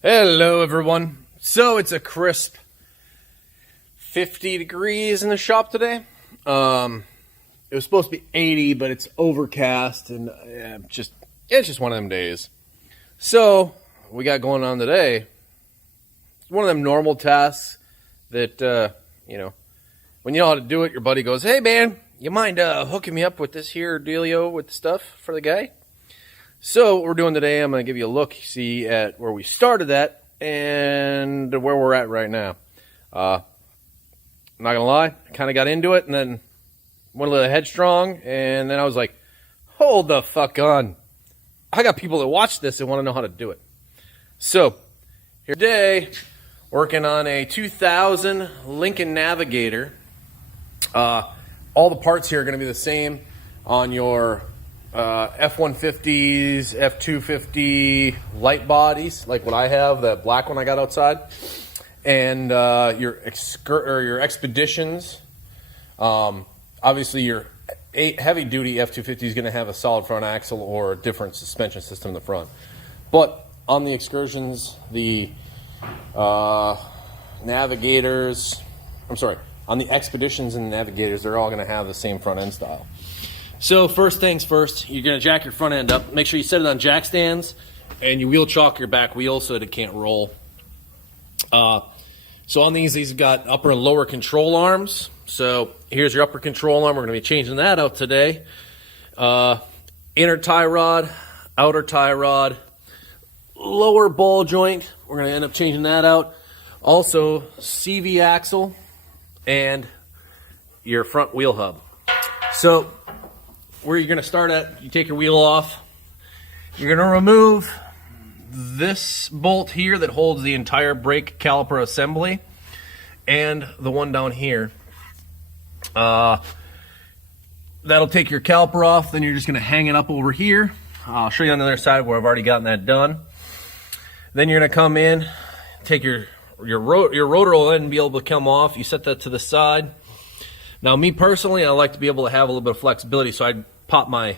Hello everyone. So it's a crisp 50 degrees in the shop today. It was supposed to be 80, but it's overcast and it's just one of them days. So what we got going on today, it's one of them normal tasks that when you know how to do it, your buddy goes, "Hey man, you mind hooking me up with this here dealio with the stuff for the guy?" So what we're doing today, I'm going to give you a look, see at where we started at and where we're at right now. I'm not going to lie, I kind of got into it and then went a little headstrong, and then I was like, hold the fuck on. I got people that watch this and want to know how to do it. So here today, working on a 2000 Lincoln Navigator. All the parts here are going to be the same on your F-150s, F-250 light bodies, like what I have, that black one I got outside, and your Expeditions. Obviously, your heavy-duty F-250 is going to have a solid front axle or a different suspension system in the front. But on the Excursions, the Navigators, on the Expeditions and the Navigators, they're all going to have the same front end style. So first things first, you're going to jack your front end up. Make sure you set it on jack stands, and you wheel chalk your back wheel so that it can't roll. So on these have got upper and lower control arms. So here's your upper control arm. We're going to be changing that out today. Inner tie rod, outer tie rod, lower ball joint. We're going to end up changing that out. Also CV axle and your front wheel hub. So where you're going to start at, you take your wheel off. You're going to remove this bolt here that holds the entire brake caliper assembly and the one down here. That'll take your caliper off. Then you're just going to hang it up over here. I'll show you on the other side where I've already gotten that done. Then you're going to come in, take your rotor will then be able to come off. You set that to the side. Now, me personally, I like to be able to have a little bit of flexibility, so I'd pop my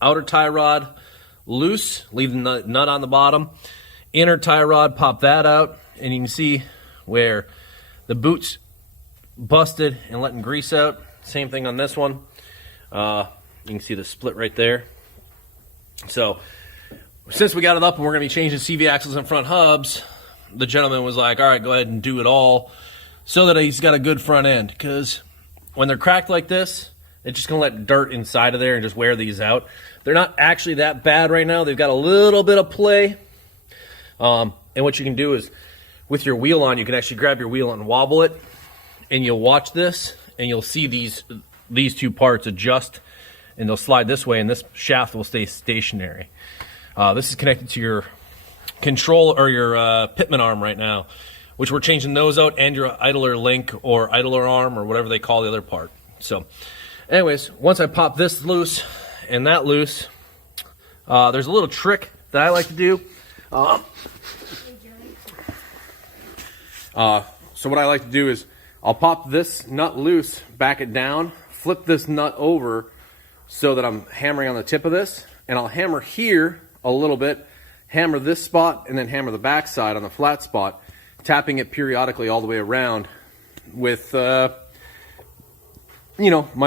outer tie rod loose, leave the nut on the bottom. Inner tie rod, pop that out, and you can see where the boot's busted and letting grease out. Same thing on this one. You can see the split right there. So, since we got it up and we're going to be changing CV axles and front hubs, the gentleman was like, all right, go ahead and do it all so that he's got a good front end, because when they're cracked like this, it's just going to let dirt inside of there and just wear these out. They're not actually that bad right now. They've got a little bit of play. And what you can do is, with your wheel on, you can actually grab your wheel and wobble it, and you'll watch this, and you'll see these two parts adjust, and they'll slide this way, and this shaft will stay stationary. This is connected to your control or your pitman arm right now, which we're changing those out, and your idler link or idler arm or whatever they call the other part. So anyways, once I pop this loose and that loose, there's a little trick that I like to do. So what I like to do is I'll pop this nut loose, back it down, flip this nut over so that I'm hammering on the tip of this, and I'll hammer here a little bit, hammer this spot, and then hammer the back side on the flat spot, tapping it periodically all the way around with, my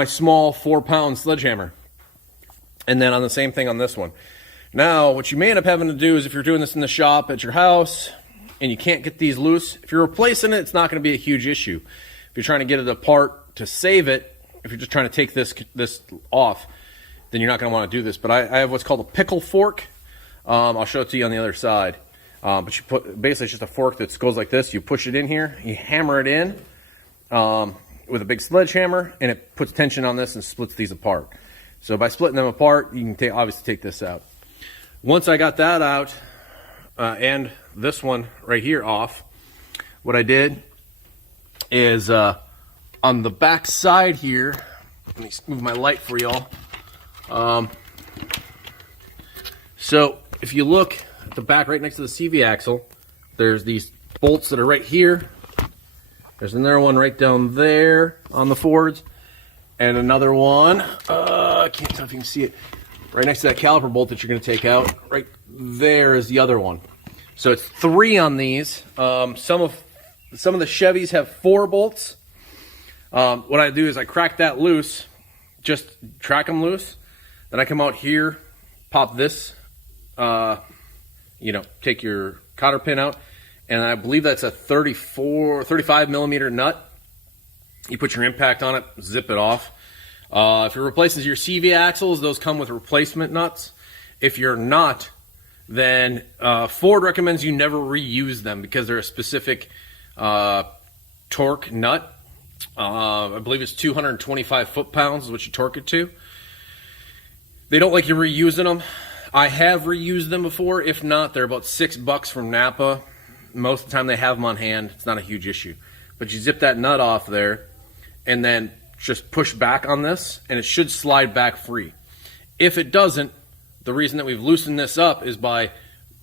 small 4-pound sledgehammer. And then on the same thing on this one. Now, what you may end up having to do is, if you're doing this in the shop at your house and you can't get these loose, if you're replacing it, it's not going to be a huge issue. If you're trying to get it apart to save it, if you're just trying to take this off, then you're not going to want to do this. But I have what's called a pickle fork. I'll show it to you on the other side. But you basically it's just a fork that goes like this. You push it in here, you hammer it in with a big sledgehammer, and it puts tension on this and splits these apart. So by splitting them apart, you can obviously take this out. Once I got that out and this one right here off, what I did is on the back side here, let me move my light for y'all. So if you look at the back right next to the CV axle, there's these bolts that are right here. There's another one right down there on the Fords, and another one, I can't tell if you can see it, right next to that caliper bolt that you're going to take out. Right there is the other one. So it's 3 on these. Some of the Chevys have 4 bolts. What I do is I crack that loose, just track them loose. Then I come out here, pop this, take your cotter pin out, and I believe that's a 35 millimeter nut. You put your impact on it, zip it off. If you're replacing your CV axles, those come with replacement nuts. If you're not, then Ford recommends you never reuse them because they're a specific torque nut. I believe it's 225 foot-pounds is what you torque it to. They don't like you reusing them. I have reused them before. If not, they're about $6 from Napa. Most of the time they have them on hand. It's not a huge issue. But you zip that nut off there and then just push back on this and it should slide back free. If it doesn't, the reason that we've loosened this up is by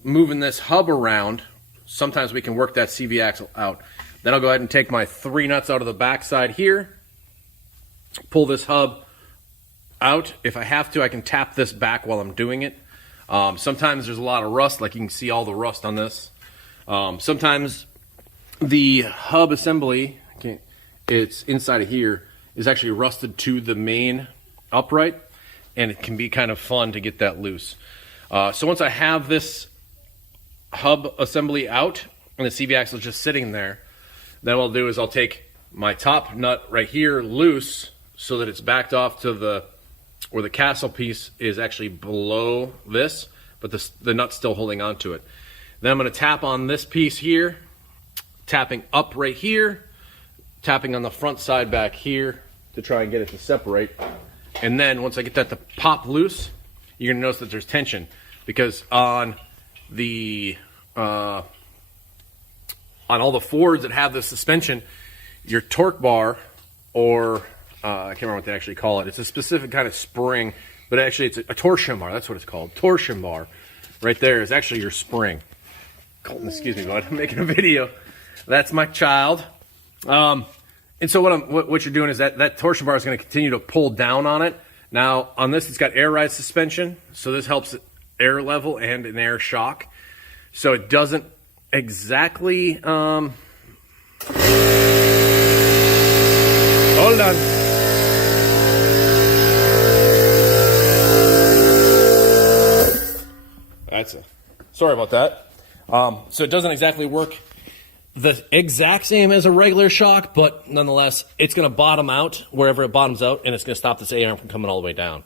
moving this hub around. Sometimes we can work that CV axle out. Then I'll go ahead and take my 3 nuts out of the back side here, pull this hub out. If I have to, I can tap this back while I'm doing it. Sometimes there's a lot of rust, like you can see all the rust on this. Sometimes the hub assembly, it's inside of here, is actually rusted to the main upright, and it can be kind of fun to get that loose. So once I have this hub assembly out and the CV axle is just sitting there, then what I'll do is I'll take my top nut right here loose so that it's backed off to where the castle piece is actually below this, but the nut's still holding on to it. Then I'm going to tap on this piece here, tapping up right here, tapping on the front side back here to try and get it to separate. And then once I get that to pop loose, you're going to notice that there's tension, because on all the Fords that have the suspension, your torque bar, or I can't remember what they actually call it. It's a specific kind of spring, but actually it's a torsion bar. That's what it's called. Torsion bar. Right there is actually your spring. Colton, excuse me, bud. I'm making a video. That's my child. And so what you're doing is that torsion bar is going to continue to pull down on it. Now on this, it's got air ride suspension, so this helps air level and an air shock. So it doesn't exactly. Hold on. Sorry about that. So it doesn't exactly work the exact same as a regular shock, but nonetheless, it's going to bottom out wherever it bottoms out, and it's going to stop this A-arm from coming all the way down.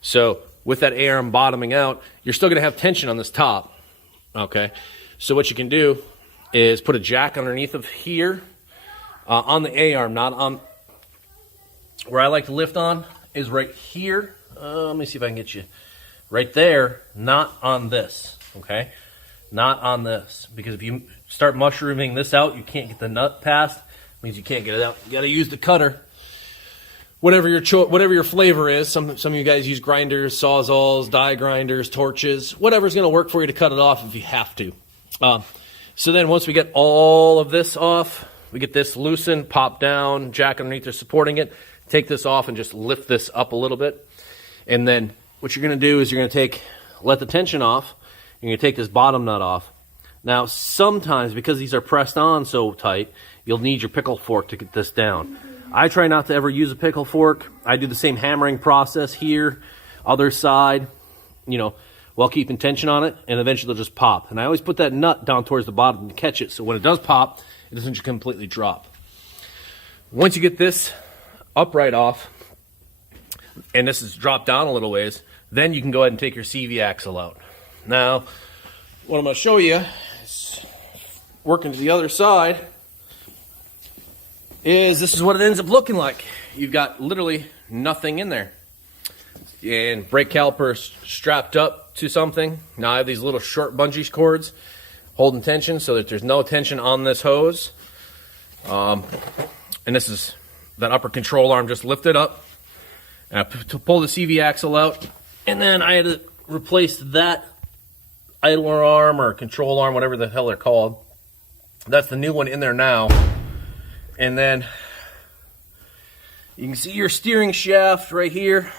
So with that A-arm bottoming out, you're still going to have tension on this top. Okay. So what you can do is put a jack underneath of here on the A-arm, not on where I like to lift on is right here. Let me see if I can get you right there, not on this. Okay, not on this, because if you start mushrooming this out, you can't get the nut past. It means you can't get it out. You got to use the cutter. Whatever your flavor is. Some of you guys use grinders, sawzalls, die grinders, torches, whatever's going to work for you to cut it off if you have to. So then once we get all of this off, we get this loosened, pop down, jack underneath there supporting it, take this off and just lift this up a little bit. And then what you're going to do is you're going to let the tension off. You're going to take this bottom nut off. Now, sometimes, because these are pressed on so tight, you'll need your pickle fork to get this down. I try not to ever use a pickle fork. I do the same hammering process here, other side, while keeping tension on it, and eventually they'll just pop. And I always put that nut down towards the bottom to catch it, so when it does pop, it doesn't just completely drop. Once you get this upright off, and this is dropped down a little ways, then you can go ahead and take your CV axle out. Now, what I'm going to show you is working to the other side. This is what it ends up looking like. You've got literally nothing in there. And brake calipers strapped up to something. Now I have these little short bungee cords holding tension so that there's no tension on this hose. And this is that upper control arm just lifted up. And to pull the CV axle out. And then I had to replace that idler arm or control arm, whatever the hell they're called. That's the new one in there now. And then you can see your steering shaft right here.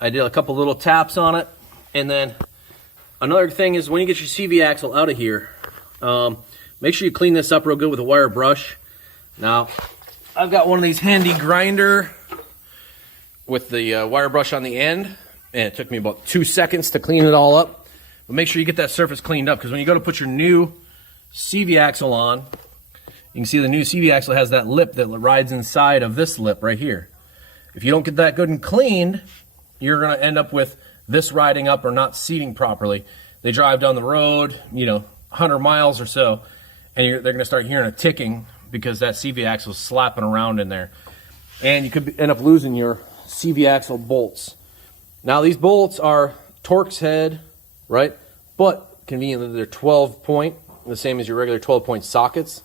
I did a couple little taps on it, and then Another thing is when you get your CV axle out of here, make sure you clean this up real good with a wire brush. Now, I've got one of these handy grinder with the wire brush on the end, and it took me about 2 seconds to clean it all up. But make sure you get that surface cleaned up, because when you go to put your new CV axle on, you can see the new CV axle has that lip that rides inside of this lip right here. If you don't get that good and cleaned, you're going to end up with this riding up or not seating properly. They drive down the road, 100 miles or so, and they're going to start hearing a ticking because that CV axle is slapping around in there. And you could end up losing your CV axle bolts. Now, these bolts are Torx head, right? But conveniently, they're 12-point, the same as your regular 12-point sockets.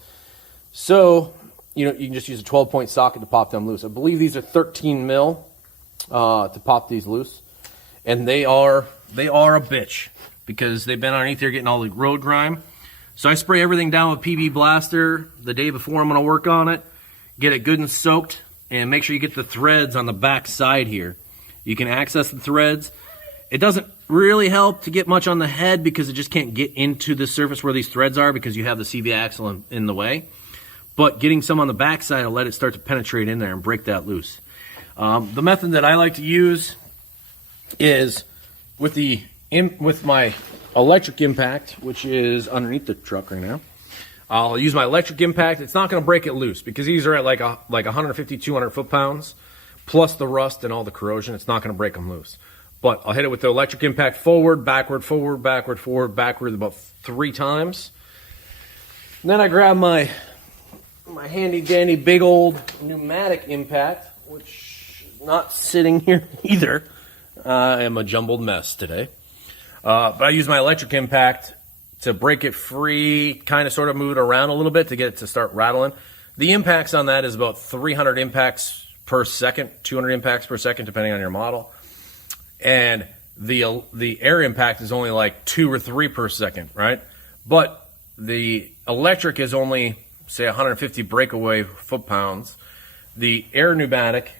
So, you can just use a 12-point socket to pop them loose. I believe these are 13 mil to pop these loose. And they are a bitch because they've been underneath there getting all the road grime. So I spray everything down with PB Blaster the day before I'm going to work on it. Get it good and soaked, and make sure you get the threads on the back side here. You can access the threads. It doesn't really help to get much on the head because it just can't get into the surface where these threads are because you have the CV axle in the way. But getting some on the back side will let it start to penetrate in there and break that loose. The method that I like to use is with my electric impact, which is underneath the truck right now. I'll use my electric impact. It's not going to break it loose because these are at like 150, 200 foot-pounds, plus the rust and all the corrosion. It's not going to break them loose. But I'll hit it with the electric impact forward, backward, forward, backward, forward, backward about 3 times. And then I grab my handy-dandy big old pneumatic impact, which is not sitting here either. I am a jumbled mess today. But I use my electric impact to break it free, kind of sort of move it around a little bit to get it to start rattling. The impacts on that is about 300 impacts per second, 200 impacts per second, depending on your model. And the air impact is only like 2 or 3 per second, right? But the electric is only, say, 150 breakaway foot-pounds. The air pneumatic,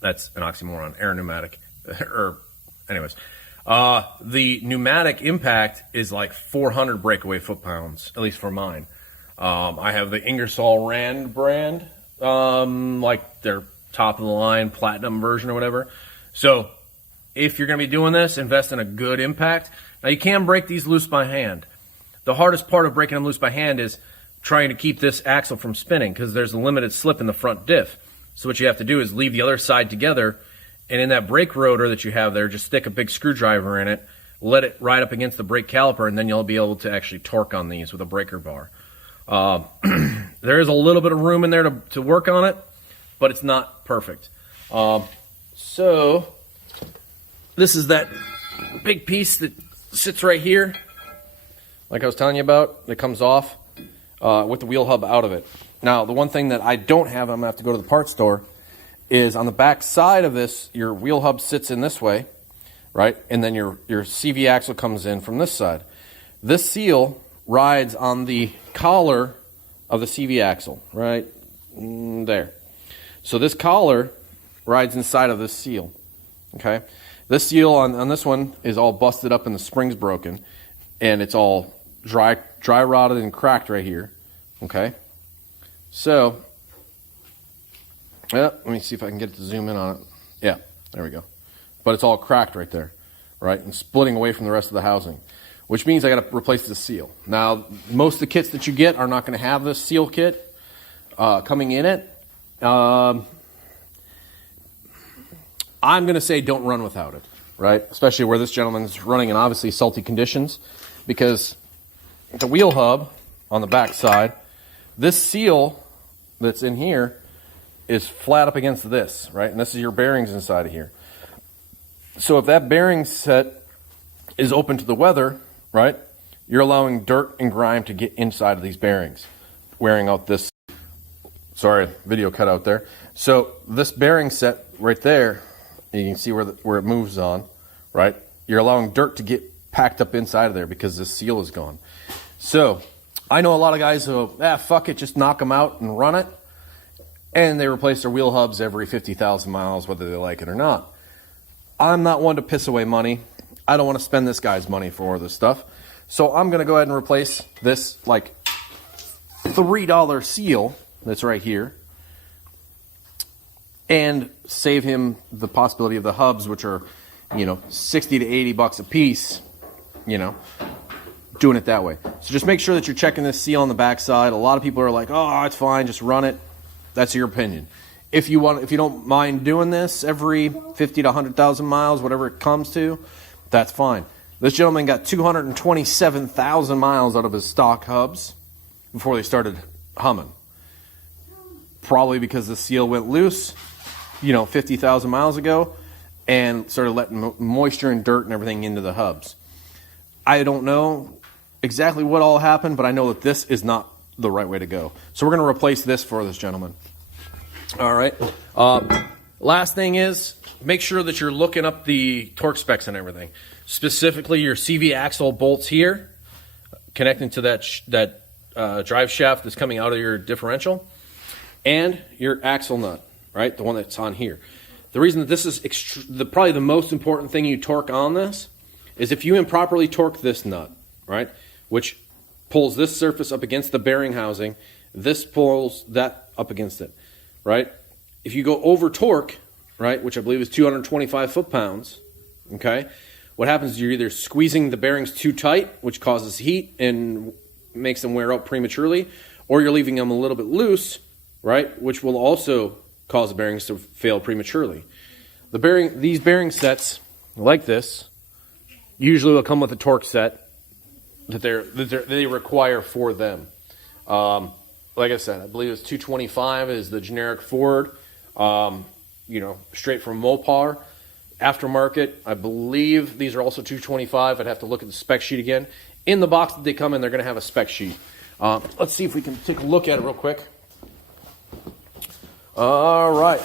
that's an oxymoron, air pneumatic, anyways. The pneumatic impact is like 400 breakaway foot-pounds, at least for mine. I have the Ingersoll Rand brand, like their top-of-the-line platinum version or whatever. So if you're going to be doing this, invest in a good impact. Now, you can break these loose by hand. The hardest part of breaking them loose by hand is trying to keep this axle from spinning because there's a limited slip in the front diff. So what you have to do is leave the other side together, and in that brake rotor that you have there, just stick a big screwdriver in it, let it ride up against the brake caliper, and then you'll be able to actually torque on these with a breaker bar. There is a little bit of room in there to work on it, but it's not perfect. So this is that big piece that sits right here, like I was telling you about, that comes off with the wheel hub out of it. Now, the one thing that I don't have, I'm going to have to go to the parts store, is on the back side of this, your wheel hub sits in this way, right? And then your CV axle comes in from this side. This seal rides on the collar of the CV axle, right there. So this collar rides inside of this seal, okay? This seal on this one is all busted up and the spring's broken, and it's all dry rotted and cracked right here, okay? So, yeah, let me see if I can get it to zoom in on it. Yeah, there we go. But it's all cracked right there, right? And splitting away from the rest of the housing, which means I got to replace the seal. Now, most of the kits that you get are not going to have this seal kit coming in it. I'm going to say don't run without it, right? Especially where this gentleman's running in obviously salty conditions, because the wheel hub on the back side, this seal that's in here is flat up against this, right? And this is your bearings inside of here. So if that bearing set is open to the weather, right, you're allowing dirt and grime to get inside of these bearings, wearing out this, sorry, video cut out there. So this bearing set right there, you can see where it moves on, right? You're allowing dirt to get packed up inside of there because this seal is gone. So I know a lot of guys who, fuck it, just knock them out and run it. And they replace their wheel hubs every 50,000 miles, whether they like it or not. I'm not one to piss away money. I don't want to spend this guy's money for this stuff. So I'm going to go ahead and replace this like $3 seal that's right here and save him the possibility of the hubs, which are, you know, 60 to 80 bucks a piece, you know, doing it that way. So just make sure that you're checking this seal on the backside. A lot of people are like, oh, it's fine, just run it. That's your opinion. If you don't mind doing this every 50 to 100,000 miles, whatever it comes to, that's fine. This gentleman got 227,000 miles out of his stock hubs before they started humming. Probably because the seal went loose, you know, 50,000 miles ago and started letting moisture and dirt and everything into the hubs. I don't know exactly what all happened, but I know that this is not the right way to go. So we're going to replace this for this gentleman. All right. Last thing is, make sure that you're looking up the torque specs and everything. Specifically, your CV axle bolts here, connecting to that drive shaft that's coming out of your differential, and your axle nut, right, the one that's on here. The reason that this is probably the most important thing you torque on this is if you improperly torque this nut, right, which pulls this surface up against the bearing housing, this pulls that up against it, right? If you go over torque, right, which I believe is 225 foot-pounds, okay, what happens is you're either squeezing the bearings too tight, which causes heat and makes them wear out prematurely, or you're leaving them a little bit loose, right, which will also cause the bearings to fail prematurely. These bearing sets, like this, usually will come with a torque set that they require for them. Like I said, I believe it's 225 is the generic Ford, you know, straight from Mopar. Aftermarket, I believe these are also 225. I'd have to look at the spec sheet again. In the box that they come in, they're going to have a spec sheet. Let's see if we can take a look at it real quick. All right.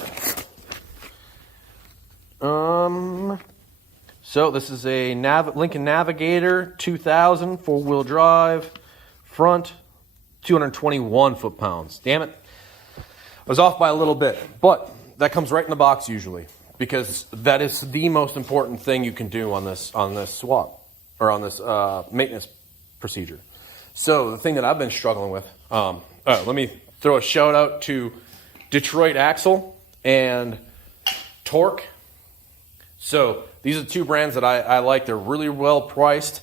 So this is a Lincoln Navigator 2000 four-wheel drive, front, 221 foot-pounds. Damn it. I was off by a little bit, but that comes right in the box usually, because that is the most important thing you can do on this swap, or on this maintenance procedure. So the thing that I've been struggling with, let me throw a shout out to Detroit Axle and Torque. So these are the two brands that I like. They're really well priced.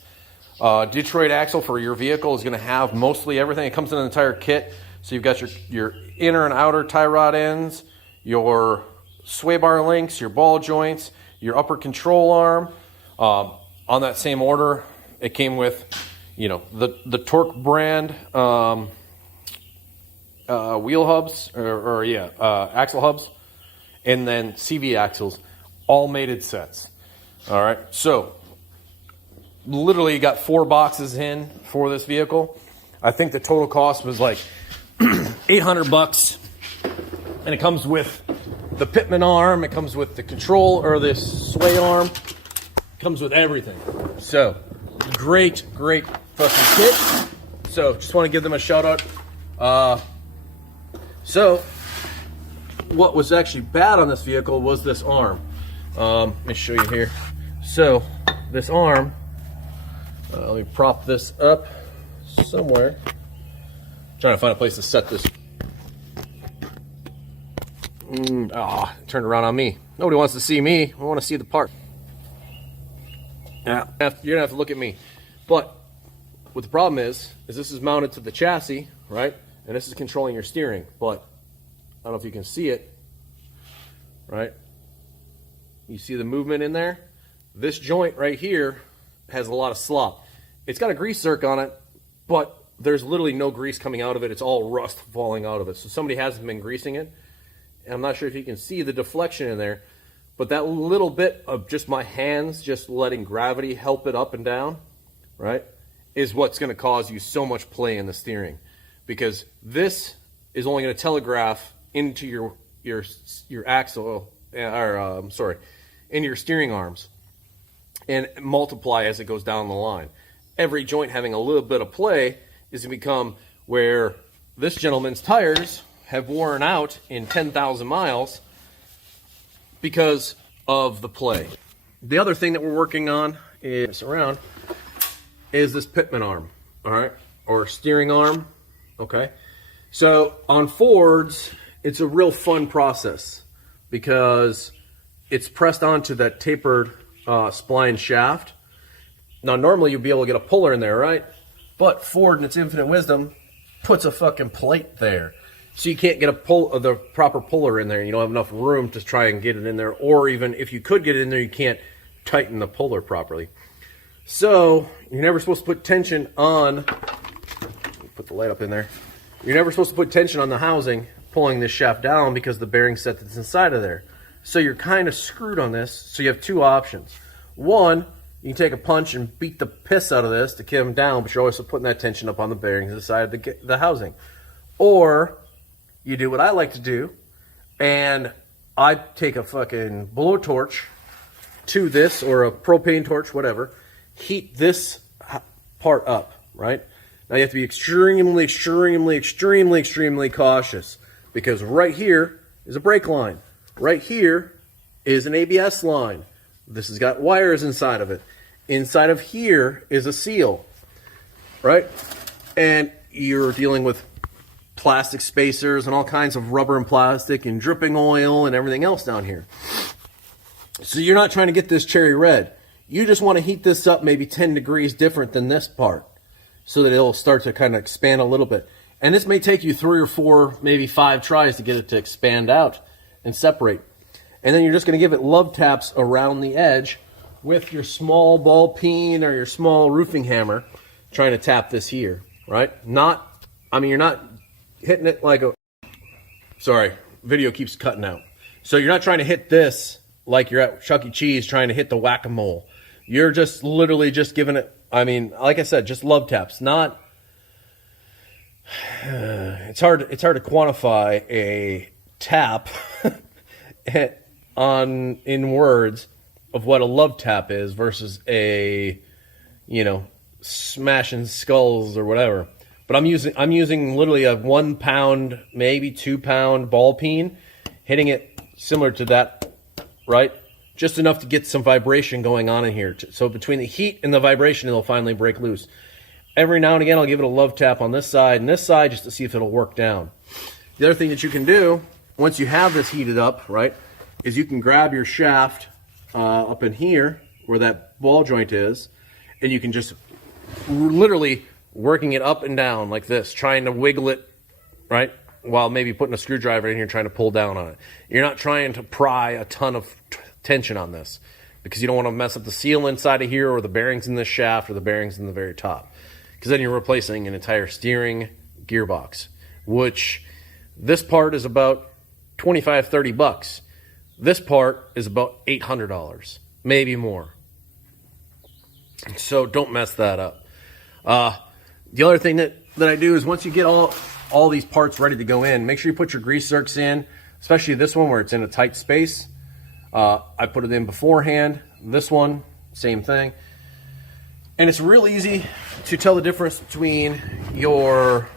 Detroit Axle for your vehicle is going to have mostly everything. It comes in an entire kit. So you've got your inner and outer tie rod ends, your sway bar links, your ball joints, your upper control arm. On that same order, it came with, you know, the Torque brand wheel hubs, axle hubs, and then CV axles, all mated sets. All right, so literally you got 4 boxes in for this vehicle. I think the total cost was like $800, and it comes with the pitman arm, it comes with the control or this sway arm, it comes with everything. So great fucking kit. So just want to give them a shout out. So what was actually bad on this vehicle was this arm. Let me show you here. So this arm, let me prop this up somewhere. Trying to find a place to set this. Turned around on me. Nobody wants to see me. I want to see the part. Yeah, you're gonna have to look at me. But what the problem is this is mounted to the chassis, right? And this is controlling your steering. But I don't know if you can see it, right? You see the movement in there? This joint right here has a lot of slop. It's got a grease zerk on it, but there's literally no grease coming out of it. It's all rust falling out of it. So somebody hasn't been greasing it. And I'm not sure if you can see the deflection in there, but that little bit of just my hands just letting gravity help it up and down, right, is what's going to cause you so much play in the steering. Because this is only going to telegraph into your axle, into your steering arms, and multiply as it goes down the line. Every joint having a little bit of play is going to become where this gentleman's tires have worn out in 10,000 miles because of the play. The other thing that we're working on is around is this pitman arm, all right, or steering arm, okay? So on Fords, it's a real fun process because it's pressed onto that tapered spline shaft. Now, normally you'd be able to get a puller in there, right? But Ford, in its infinite wisdom, puts a fucking plate there. So you can't get the proper puller in there. You don't have enough room to try and get it in there. Or even if you could get it in there, you can't tighten the puller properly. So you're never supposed to put tension on, put the light up in there. You're never supposed to put tension on the housing pulling this shaft down because the bearing set that's inside of there. So you're kind of screwed on this. So you have two options. One, you can take a punch and beat the piss out of this to get them down, but you're always putting that tension up on the bearings inside of the housing. Or you do what I like to do, and I take a fucking blowtorch to this, or a propane torch, whatever, heat this part up, right? Now you have to be extremely, extremely, extremely, extremely cautious, because right here is a brake line. Right here is an ABS line. This has got wires inside of it. Inside of here is a seal, right? And you're dealing with plastic spacers and all kinds of rubber and plastic and dripping oil and everything else down here. So you're not trying to get this cherry red. You just want to heat this up maybe 10 degrees different than this part so that it'll start to kind of expand a little bit. And this may take you 3 or 4, maybe 5 tries to get it to expand out and separate. And then you're just going to give it love taps around the edge with your small ball peen or your small roofing hammer, trying to tap this here, right? You're not hitting it like a, sorry, video keeps cutting out. So you're not trying to hit this like you're at Chuck E. Cheese trying to hit the whack-a-mole. You're just literally just giving it, like I said, just love taps. Not, it's hard to quantify a tap in words of what a love tap is versus a, smashing skulls or whatever. But I'm using literally a 1 pound, maybe 2 pound ball peen, hitting it similar to that, right? Just enough to get some vibration going on in here. So between the heat and the vibration, it'll finally break loose. Every now and again, I'll give it a love tap on this side and this side just to see if it'll work down. The other thing that you can do, once you have this heated up, right, is you can grab your shaft up in here where that ball joint is, and you can just literally working it up and down like this, trying to wiggle it, right, while maybe putting a screwdriver in here trying to pull down on it. You're not trying to pry a ton of tension on this because you don't want to mess up the seal inside of here or the bearings in this shaft or the bearings in the very top, because then you're replacing an entire steering gearbox, which this part is about $25-30. This part is about $800, maybe more. So don't mess that up. The other thing that I do is once you get all these parts ready to go in, make sure you put your grease zerks in, especially this one where it's in a tight space. I put it in beforehand. This one, same thing. And it's real easy to tell the difference between your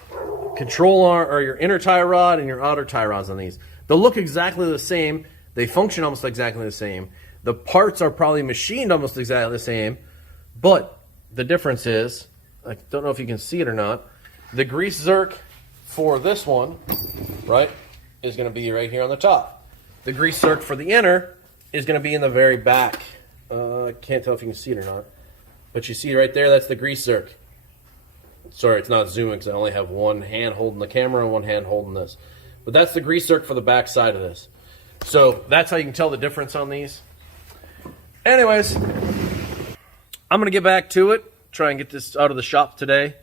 control arm or your inner tie rod and your outer tie rods on these. They'll look exactly the same. They function almost exactly the same. The parts are probably machined almost exactly the same, but the difference is, I don't know if you can see it or not, the grease zerk for this one, right, is going to be right here on the top. The grease zerk for the inner is going to be in the very back. I can't tell if you can see it or not, but you see right there, that's the grease zerk. Sorry, it's not zooming because I only have one hand holding the camera and one hand holding this. But that's the grease zerk for the back side of this. So that's how you can tell the difference on these. Anyways, I'm going to get back to it. Try and get this out of the shop today.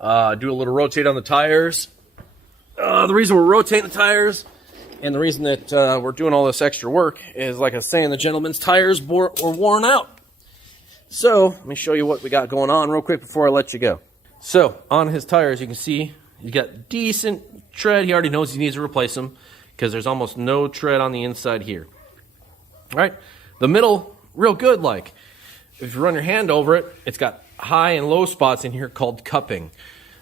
Do a little rotate on the tires. The reason we're rotating the tires and the reason that we're doing all this extra work is, like I was saying, the gentleman's tires were worn out. So let me show you what we got going on real quick before I let you go. So on his tires, you can see you got decent tread. He already knows he needs to replace them because there's almost no tread on the inside here. All right, the middle, real good. Like if you run your hand over it, it's got high and low spots in here called cupping.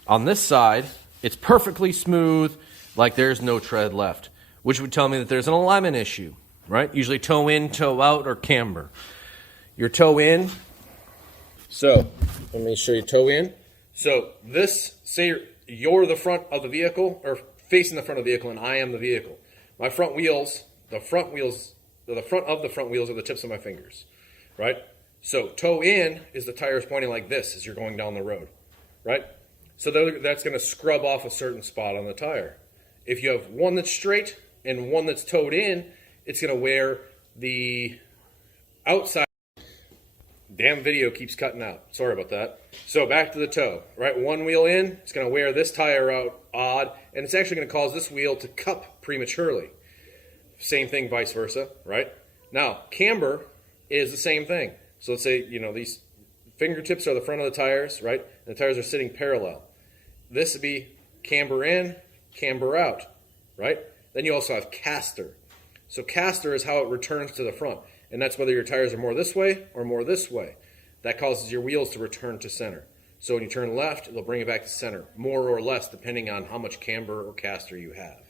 On this side, it's perfectly smooth, like there's no tread left, which would tell me that there's an alignment issue, right? Usually toe in, toe out, or camber. Your toe in So let me show you toe in. So this, say you're the front of the vehicle, or facing the front of the vehicle, and I am the vehicle. My front wheels, the front of the front wheels are the tips of my fingers, right? So toe in is the tires pointing like this as you're going down the road, right? So that's going to scrub off a certain spot on the tire. If you have one that's straight and one that's toed in, it's going to wear the outside. Damn video keeps cutting out. Sorry about that. So back to the toe, right? One wheel in, it's going to wear this tire out odd, and it's actually going to cause this wheel to cup prematurely. Same thing, vice versa, right? Now, camber is the same thing. So let's say, these fingertips are the front of the tires, right? And the tires are sitting parallel. This would be camber in, camber out, right? Then you also have caster. So caster is how it returns to the front. And that's whether your tires are more this way or more this way. That causes your wheels to return to center. So when you turn left, it'll bring it back to center, more or less, depending on how much camber or caster you have.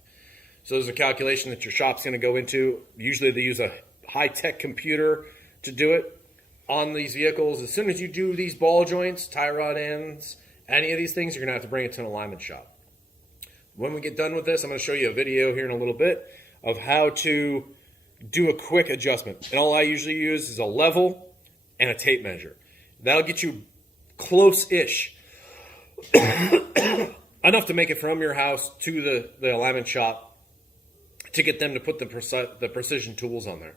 So there's a calculation that your shop's going to go into. Usually they use a high-tech computer to do it on these vehicles. As soon as you do these ball joints, tie rod ends, any of these things, you're going to have to bring it to an alignment shop. When we get done with this, I'm going to show you a video here in a little bit of how to do a quick adjustment. And all I usually use is a level and a tape measure. That'll get you close-ish. Enough to make it from your house to the alignment shop to get them to put the precision tools on there.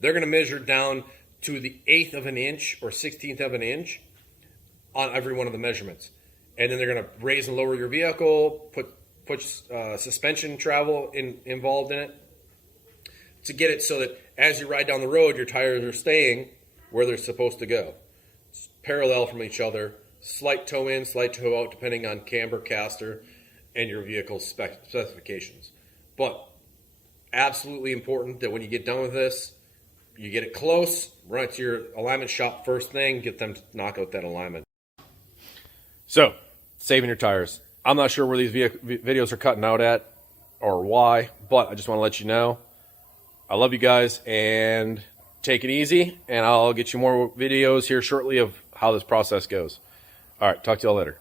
They're going to measure down to the 1/8 of an inch or 1/16 of an inch on every one of the measurements. And then they're going to raise and lower your vehicle, put suspension travel involved in it, to get it so that as you ride down the road, your tires are staying where they're supposed to go. It's parallel from each other, slight toe in, slight toe out, depending on camber, caster, and your vehicle's specifications. But absolutely important that when you get done with this, you get it close, run it to your alignment shop first thing, get them to knock out that alignment. So, saving your tires. I'm not sure where these videos are cutting out at or why, but I just want to let you know. I love you guys, and take it easy, and I'll get you more videos here shortly of how this process goes. All right, talk to y'all later.